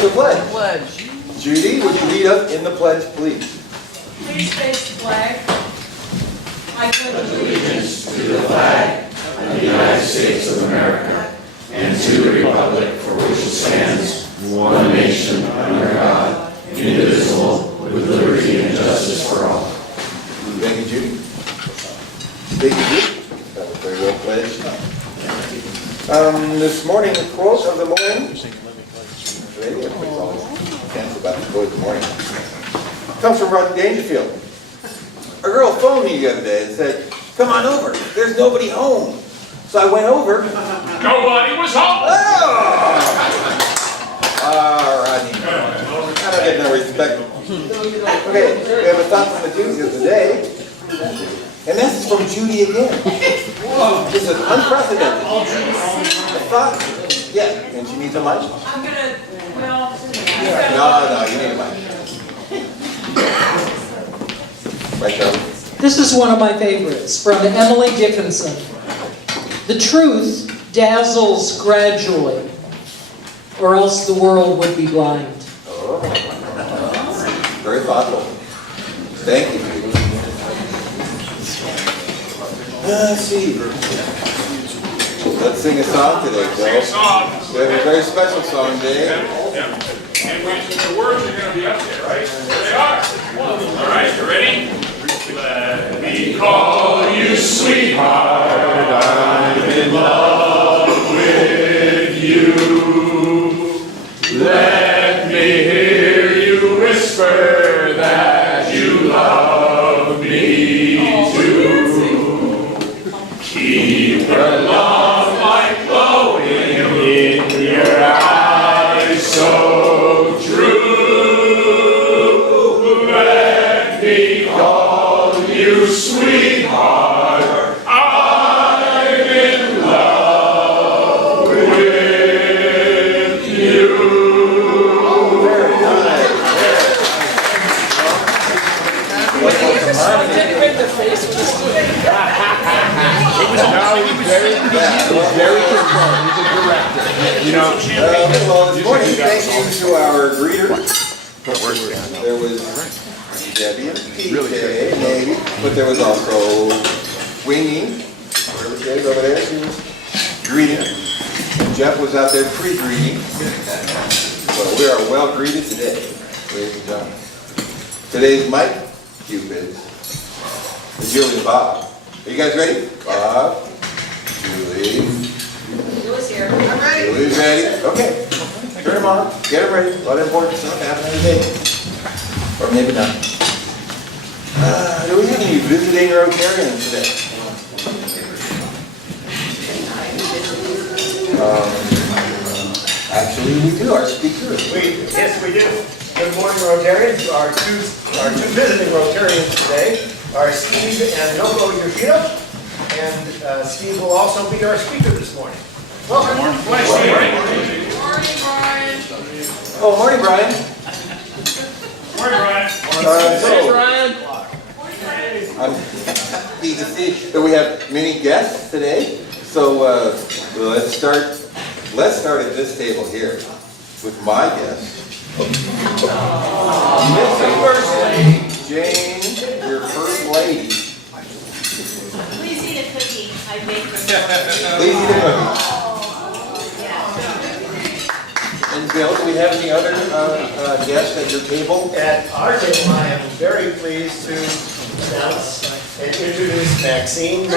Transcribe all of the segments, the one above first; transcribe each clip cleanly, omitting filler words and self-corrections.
to the pledge. Judy, would you lead us in the pledge, please? Please face the flag. I pledge Allegiance to the flag of the United States of America and to the republic for which it stands, one nation under God, indivisible, with liberty and justice for all. Thank you, Judy. Thank you, Judy. That was very well pledged. This morning, the quote of the morning. Can't about the quote of the morning. Comes from Rodney Dangerfield. A girl phoned me the other day and said, "Come on over. There's nobody home." So I went over. Nobody was home. Rodney. I don't get no respect. Okay, we have a thought from the Jews of the day. And this is from Judy again. This is unprecedented. A thought. Yeah, and she needs a mic? I'm gonna, well, No, you need a mic. Right, Charlie? This is one of my favorites, from Emily Dickinson. The truth dazzles gradually, or else the world would be blind. Oh, very thoughtful. Thank you. Let's see. Let's sing a song today, Bill. Sing a song. We have a very special song today. Yeah. And the words are going to be up there, right? There they are. All right, you ready? Let me call you sweetheart. I'm in love with you. Let me hear you whisper that you love me too. Keep your love light glowing in your eyes so true. Let me call you sweetheart. I'm in love with you. Very nice. Decorate their face with a Very controlled. He's a director. You know, Well, this morning, thank you to our greeters. There was Debbie and PJ, maybe, but there was also Wingy, where was Dave over there? She was greeting. And Jeff was out there pre-greeting. So we are well greeted today, ladies and gentlemen. Today's mic cupids is Julie and Bob. Are you guys ready? Bob, Julie. Julie's here. I'm ready. Julie's ready? Okay. Turn them on. Get them ready. A lot of important stuff happening today. Or maybe not. Do we have any visiting Rotarians today? Actually, we do. Our speaker. Yes, we do. Good morning, Rotarians. Our two visiting Rotarians today are Steve and Noko Yoshida, and Steve will also be our speaker this morning. Welcome. Morning, Brian. Oh, morning, Brian. Morning, Brian. Brian. I'm happy to see that we have many guests today. So let's start at this table here with my guest. Miss Jane, your first lady. Please eat a cookie. I baked this Please eat a cookie. Yeah. And Bill, do we have any other guests at your table? At our table, I am very pleased to announce and introduce Maxine.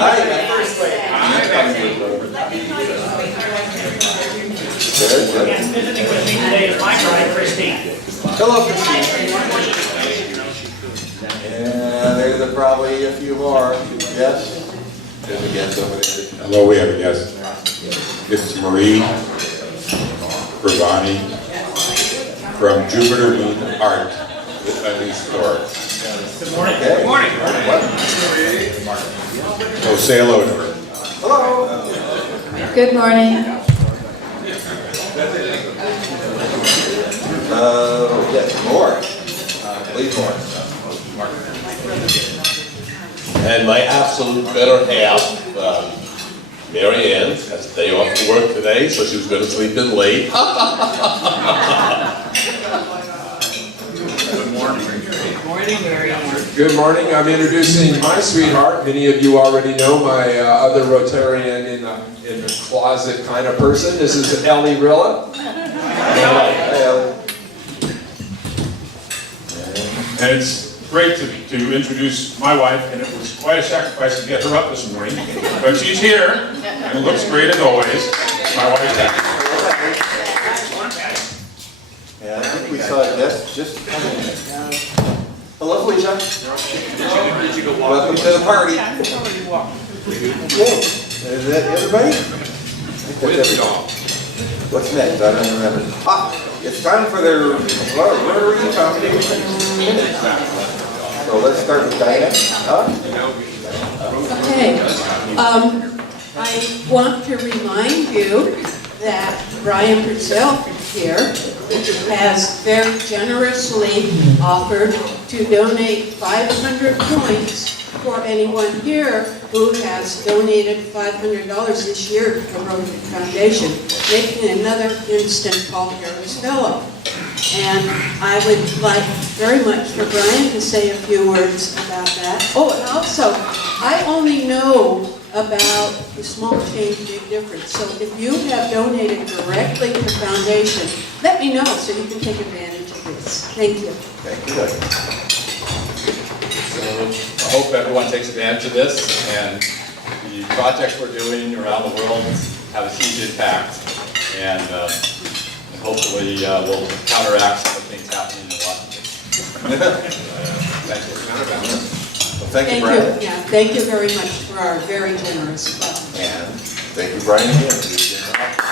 Hi. First lady. Very good. Visiting with me today is my bride, Christine. Hello, Christine. And there's probably a few more. Yes? There's a guest over there. hello, we have a guest. It's Marie Gravani from Jupiter Moon Art, a new store. Good morning. Okay. Good morning. So say hello to her. Hello. Good morning. Yes, more. Please more. And my absolute better half, Mary Ann, as they to work today, so she was going to sleep in late. Good morning. I'm introducing my sweetheart. Many of you already know my other Rotarian in the closet kind of person. This is Ellie Rilla. Hey, Ellie. And it's great to introduce my wife, and it was quite a sacrifice to get her up this morning. But she's here, and looks great as always. My wife's happy. Yeah, I think we saw Jess just come in. Hello, Felicia. Welcome to the party. Okay, is that everybody? I think that's everybody. What's next? I don't remember. It's time for their Rotary Foundation minutes. So let's start with Diane. Okay, I want to remind you that Brian Purcell here has very generously offered to donate 500 points for anyone here who has donated $500 this year to the Rotary Foundation, making another instant Paul Harris Fellow. And I would like very much for Brian to say a few words about that. Oh, and also, I only know about the small change, big difference. So if you have donated directly to the foundation, let me know so you can take advantage of this. Thank you. Thank you, Doug. So I hope everyone takes advantage of this, and the projects we're doing around the world have a huge impact, and hopefully we'll counteract some of the things happening in Washington. Thank you. Well, thank you, Brian. Yeah, thank you very much for our very generous club. And thank you, Brian, again. for your generosity.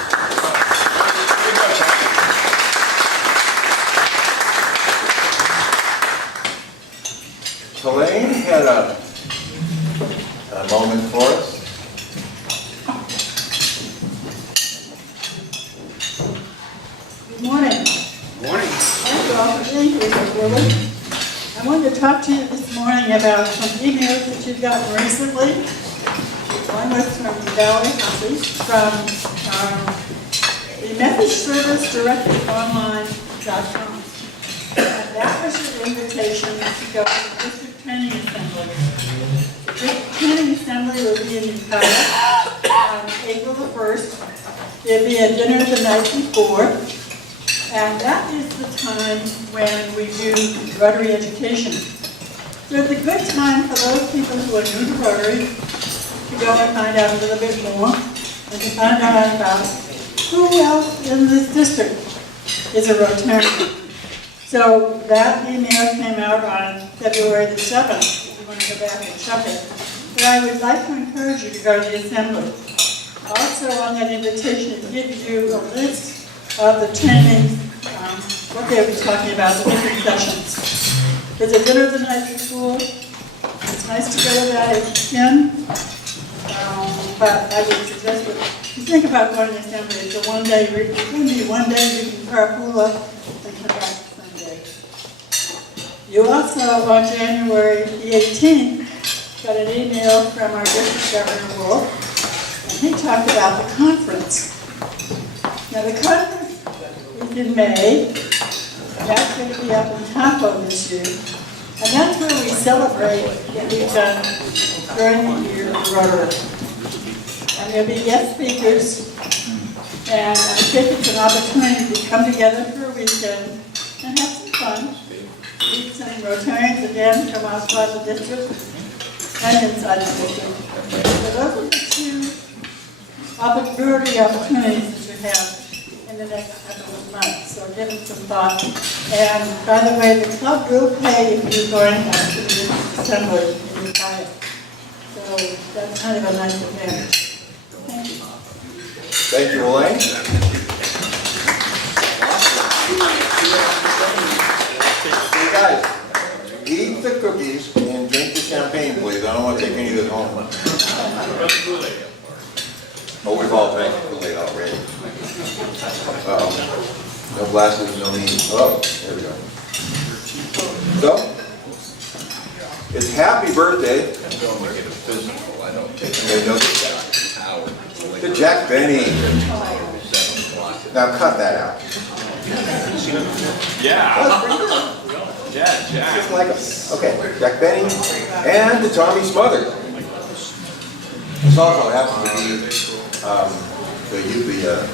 Helene had a moment for us. Good morning. Morning. Thank you all for being here, Lily. I wanted to talk to you this morning about some emails that you've gotten recently. One was from Valerie Hussey from the message service directoronline.com. And that was your invitation to go to the district training assembly. The district training assembly will be in Ukiah on April the 1st. There'll be a dinner the night before. And that is the time when we do Rotary education. So it's a good time for those people who are new to Rotary to go and find out a little bit more and to find out about who else in this district is a Rotarian. So that email came out on February the 7th, if you want to go back and check it. But I would like to encourage you to go to the assembly. Also on that invitation, it gives you a list of the trainings, what they will be talking about, the different sessions. There's a dinner the night before. It's nice to go to that if you can. But I would suggest that you think about going to the assembly. It's a one-day, it's going to be one day you can carpool up and come back the same day. You also, on January the 18th, got an email from our district governor, Wolf, and he talked about the conference. Now the conference is in May, and that's going to be up in Tahoe this year. And that's where we celebrate what we've done during the year of Rotary. And there'll be guest speakers, and I think it's an opportunity to come together for a weekend and have some fun. Meet some Rotarians again from outside the district and inside the district. So those are the two Rotary opportunities that you have in the next couple of months, so give it some thought. And by the way, the club will pay if you're going up to the district assembly in Ukiah. So that's kind of a nice advantage. Thank you. Thank you, Elaine. Hey guys, eat the cookies and drink the champagne, please. I don't want to take any of this home. Oh, we've all drank the Kool-Aid already. Uh-oh. No glasses, no need. Oh, there we go. So, it's happy birthday to Jack Benny. Now cut that out. Yeah. That's pretty good. Yeah, Jack. Just like us. Okay, Jack Benny and the Tommy Smothers. This also happens to be the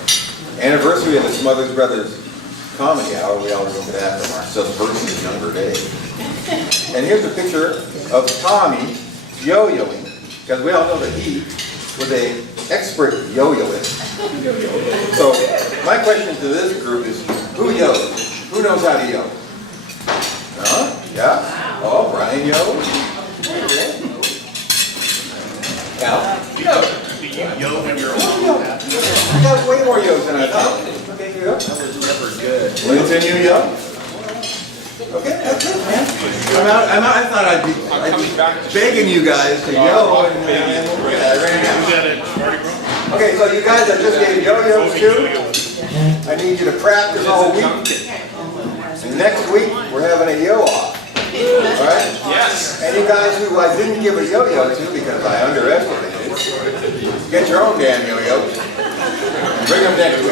anniversary of the Smothers Brothers Comedy Hour. We always look at that from our subversive younger days. And here's a picture of Tommy yo-yoing, because we all know that he was an expert yo-yoist. So my question to this group is, who yos? Who knows how to yo? Huh? Yeah? Oh, Brian yo? Okay. Al? Yo. Do you yo when you're I got way more yos than I thought. Okay, you yo? That was never good. Linton, you yo? Okay, that's it, man. I thought I'd be begging you guys to yo. Okay, so you guys that just gave yo-yos too, I need you to practice all week. And next week, we're having a yo-off. Alright? Yes. And you guys who I didn't give a yo-yo to because I underestimated, get your own damn yo-yos. And bring them next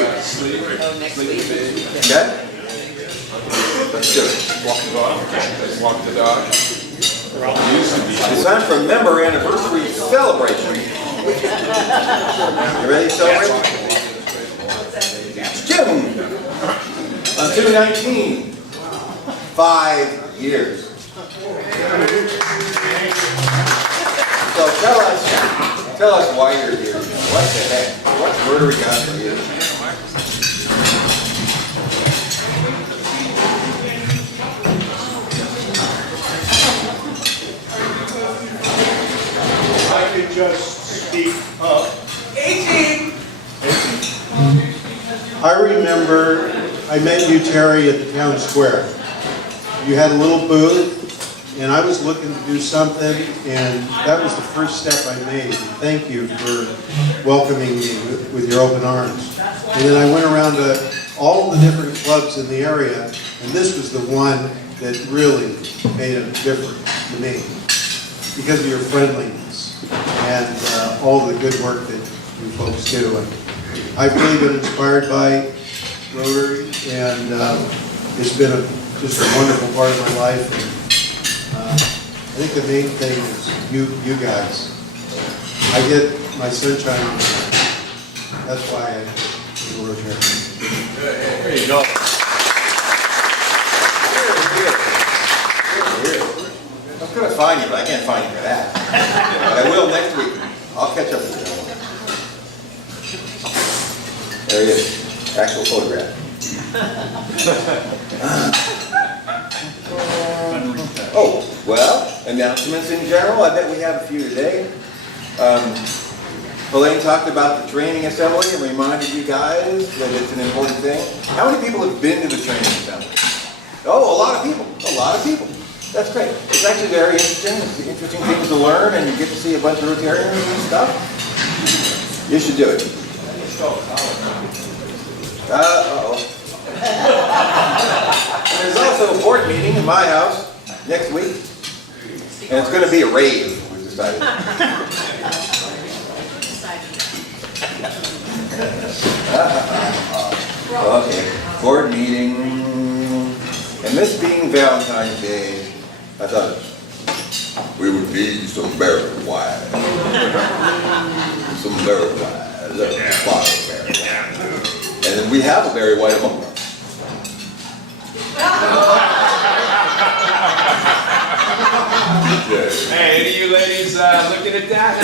week. Okay? Let's do it. Walk the dog. It's time for member anniversary celebration. You ready to celebrate? Jim! On 2/19, 5 years. So tell us why you're here. What the heck? What murder we got for you? I could just speak up. 18! I remember I met you, Terry, at the town square. You had a little booth, and I was looking to do something, and that was the first step I made. Thank you for welcoming me with your open arms. And then I went around to all the different clubs in the area, and this was the one that really made a difference to me because of your friendliness and all the good work that you folks do. And I've really been inspired by Rotary, and it's been just a wonderful part of my life. And, I think the main thing is you guys. I get my sunshine on the side. That's why I'm a Rotarian. There you go. I was going to find you, but I can't find you for that. But I will next week. I'll catch up with you. There he is. Actual photograph. Oh, well, announcements in general. I bet we have a few today. Elaine talked about the training assembly and reminded you guys that it's an important thing. How many people have been to the training assembly? Oh, a lot of people. A lot of people. That's great. It's actually very interesting. It's interesting things to learn, and you get to see a bunch of Rotarians and stuff. You should do it. Uh-oh. There's also a board meeting in my house next week, and it's going to be a rave, we've decided. Okay, board meeting, and this being Valentine's Day, I thought we would need some barrel wine. Some barrel wine, a little bottle of barrel wine. And then we have a Barry White among us. Hey, any of you ladies looking at that?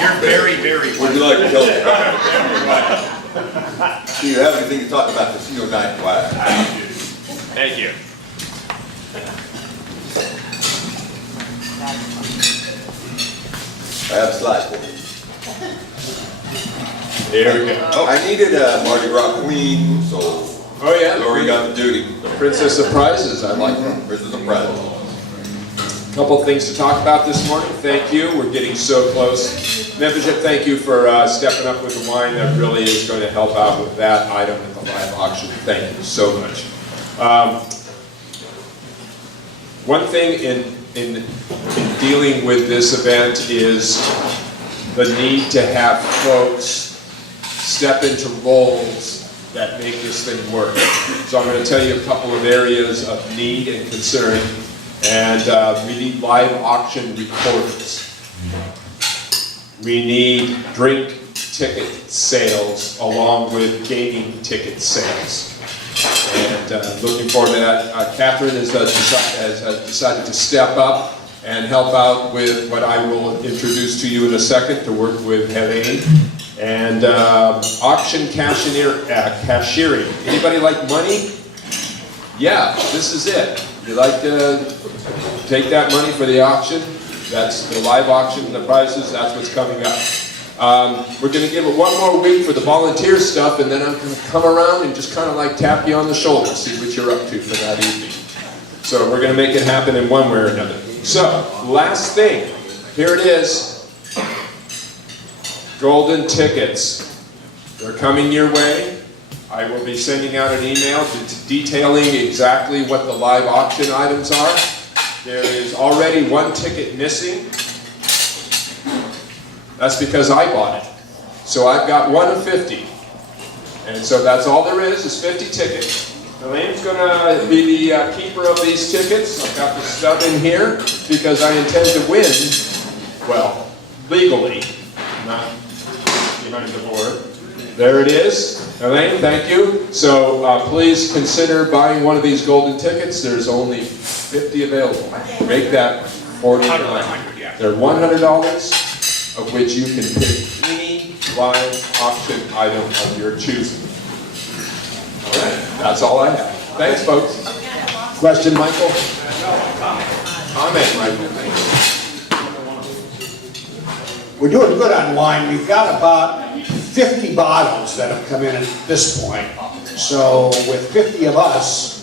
You're very, very. Would you like to tell us? Do you have anything to talk about Casino Night Wine? Thank you. I have a slide for you. Here we go. Oh, I needed a Mardi Gras queen, so Oh yeah, Lori got the duty. the Princess of Prizes. I like that. Princess of Prize. Couple of things to talk about this morning. Thank you. We're getting so close. Membership, thank you for stepping up with the wine. That really is going to help out with that item at the live auction. Thank you so much. One thing in dealing with this event is the need to have folks step into roles that make this thing work. So I'm going to tell you a couple of areas of need and concern, and we need live auction recorders. We need drink ticket sales along with gaming ticket sales. And looking forward to that. Catherine has decided to step up and help out with what I will introduce to you in a second, to work with Helene. And auction cashiering. Anybody like money? Yeah, this is it. You like to take that money for the auction? That's the live auction, the prizes, that's what's coming up. We're going to give it one more week for the volunteer stuff, and then I'm going to come around and just kind of like tap you on the shoulder, see what you're up to for that evening. So we're going to make it happen in one way or another. So, last thing, here it is. Golden tickets. They're coming your way. I will be sending out an email detailing exactly what the live auction items are. There is already one ticket missing. That's because I bought it. So I've got one of 50. And so that's all there is 50 tickets. Elaine's going to be the keeper of these tickets. I've got the stub in here because I intend to win, well, legally, not behind the board. There it is. Elaine, thank you. So please consider buying one of these golden tickets. There's only 50 available. Make that $49. They're $100, of which you can pick any live auction item of your choosing. All right, that's all I have. Thanks, folks. Question, Michael? Comment, Michael. We're doing good on wine. We've got about 50 bottles that have come in at this point. So with 50 of us,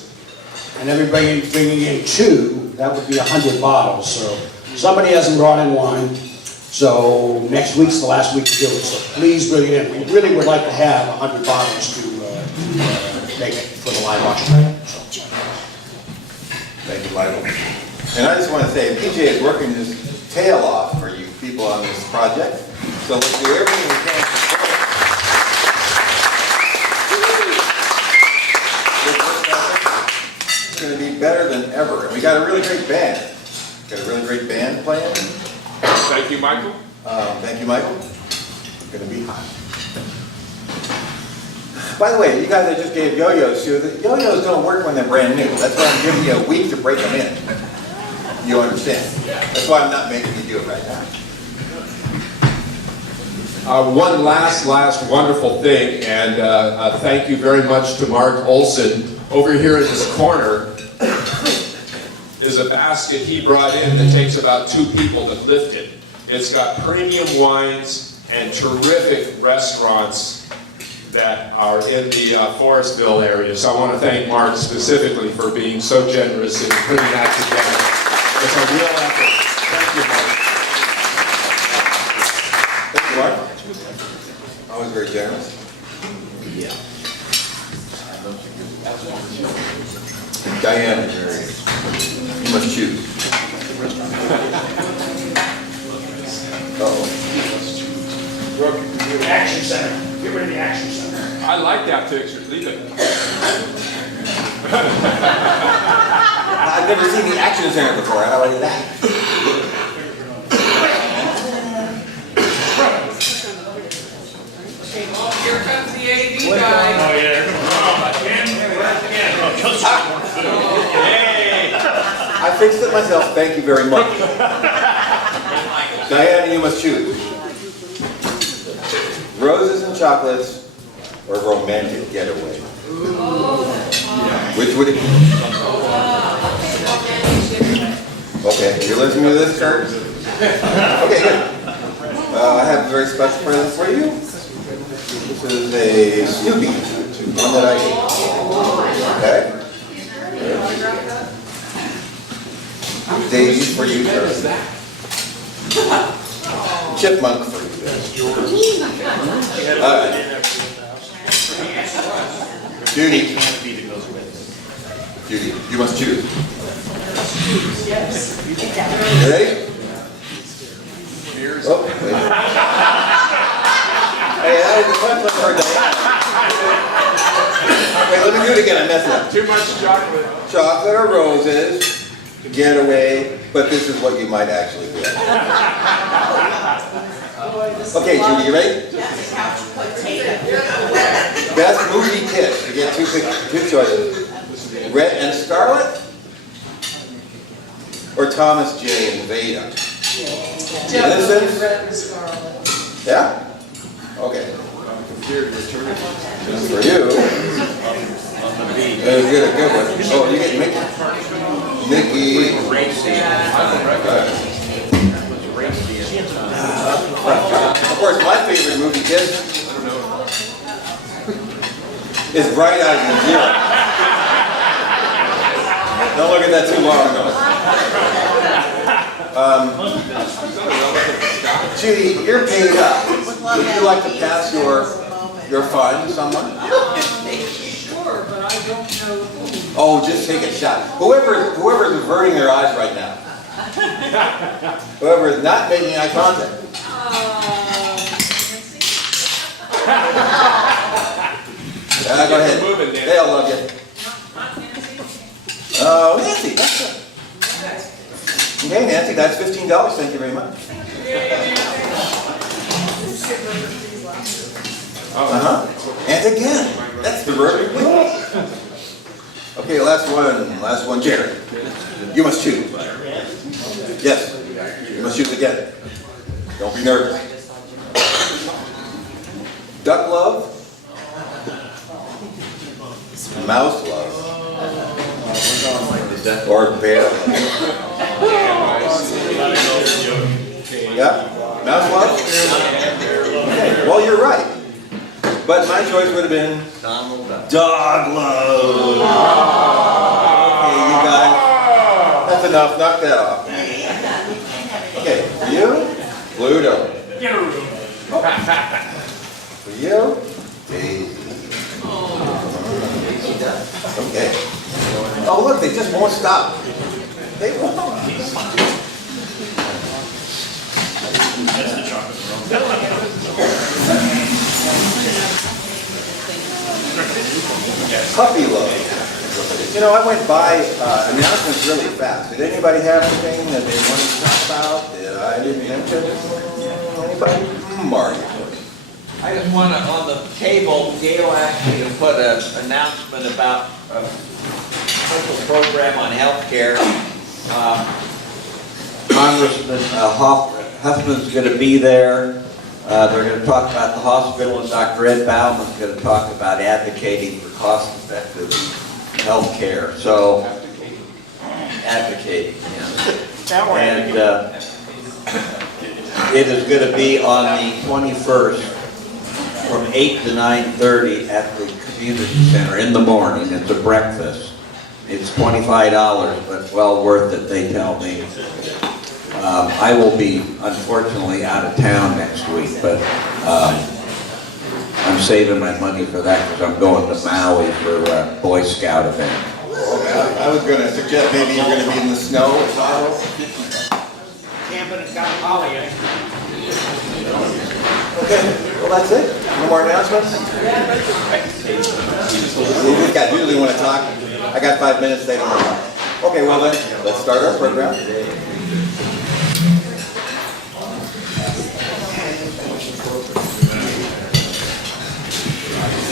and everybody bringing in 2, that would be 100 bottles. So somebody hasn't brought in wine. So next week's the last week to do it. So please bring it in. We really would like to have 100 bottles to make it for the live auction. Thank you, Michael. And I just want to say, PJ is working his tail off for you people on this project. So let's do everything we can to support. It's going to be better than ever. And we got a really great band. Got a really great band playing. Thank you, Michael. Thank you, Michael. It's going to be hot. By the way, you guys I just gave yo-yos to, the yo-yos don't work when they're brand new. That's why I'm giving you a week to break them in. You understand? That's why I'm not making you do it right now. One last wonderful thing, and thank you very much to Mark Olson. Over here in this corner is a basket he brought in that takes about 2 people to lift it. It's got premium wines and terrific restaurants that are in the Forestville area. So I want to thank Mark specifically for being so generous in putting that together. It's a real effort. Thank you, Mark. Thank you, Mark. Always very generous. Yeah. Diane, you must choose. Uh-oh. Action Center. Get rid of the Action Center. I like that picture. Leave it. I've never seen the Action Center before. How about that? Here comes the AV guy. Oh, yeah. I fixed it myself. Thank you very much. Diana, you must choose. Roses and chocolates or romantic getaway? Which would it be? Okay, you're listening to this, Kurt? Okay, good. I have a very special present for you. This is a Snoopy, one that I ate. Okay? Daisy for you, Kurt. Chipmunk for you. Judy. Judy, you must choose. Yes. You ready? Oh, wait. that was the punchline for Diana. Wait, let me do it again, I messed it up. Too much chocolate. Chocolate or roses, getaway, but this is what you might actually get. Okay, Judy, you ready? Best movie kiss. You get two choices. Red and Scarlet or Thomas J. and Veda? Definitely Red and Scarlet. Yeah? Okay. Just for you. Good one. Oh, you get Mickey. Mickey. Of course, my favorite movie kiss is Bright Eyes and Zero. Don't look at that too long, though. Judy, you're paid up. Would you like to pass your fund to someone? Sure, but I don't know who. Oh, just take a shot. Whoever's averting their eyes right now. Whoever is not making eye contact. Go ahead. They all love you. Oh, Nancy, that's good. Okay, Nancy, that's $15. Thank you very much. And again, that's the verdict. Okay, last one, Jerry. You must choose. Yes, you must choose again. Don't be nervous. Duck love, mouse love, or bear love. Yeah, mouse love? Okay, well, you're right. But my choice would have been dog love. Okay, you guys. That's enough. Knock that off. Okay, for you, Pluto. Get a room. For you, Daisy. Okay. Oh, look, they just won't stop. They won't. That's the chocolate. Puppy love. You know, I went by announcements really fast. Did anybody have anything that they wanted to talk about that I didn't mention? Anybody? Marty. I just want to, on the cable, Gail asked me to put an announcement about a special program on healthcare. Congressman Huffman's going to be there. They're going to talk about the hospital, and Dr. Ed Bauman's going to talk about advocating for cost-effective health care. So, advocating, yeah. And it is going to be on the 21st from 8 to 9:30 at the community center in the morning. It's a breakfast. It's $25, but well worth it, they tell me. I will be, unfortunately, out of town next week, but I'm saving my money for that because I'm going to Maui for a Boy Scout event. I was going to suggest maybe you're going to be in the snow or Tahoe. Camping at Kapolei. Okay, well that's it. No more announcements? You really want to talk? I got 5 minutes, they don't want to talk. Okay, well then, let's start our program.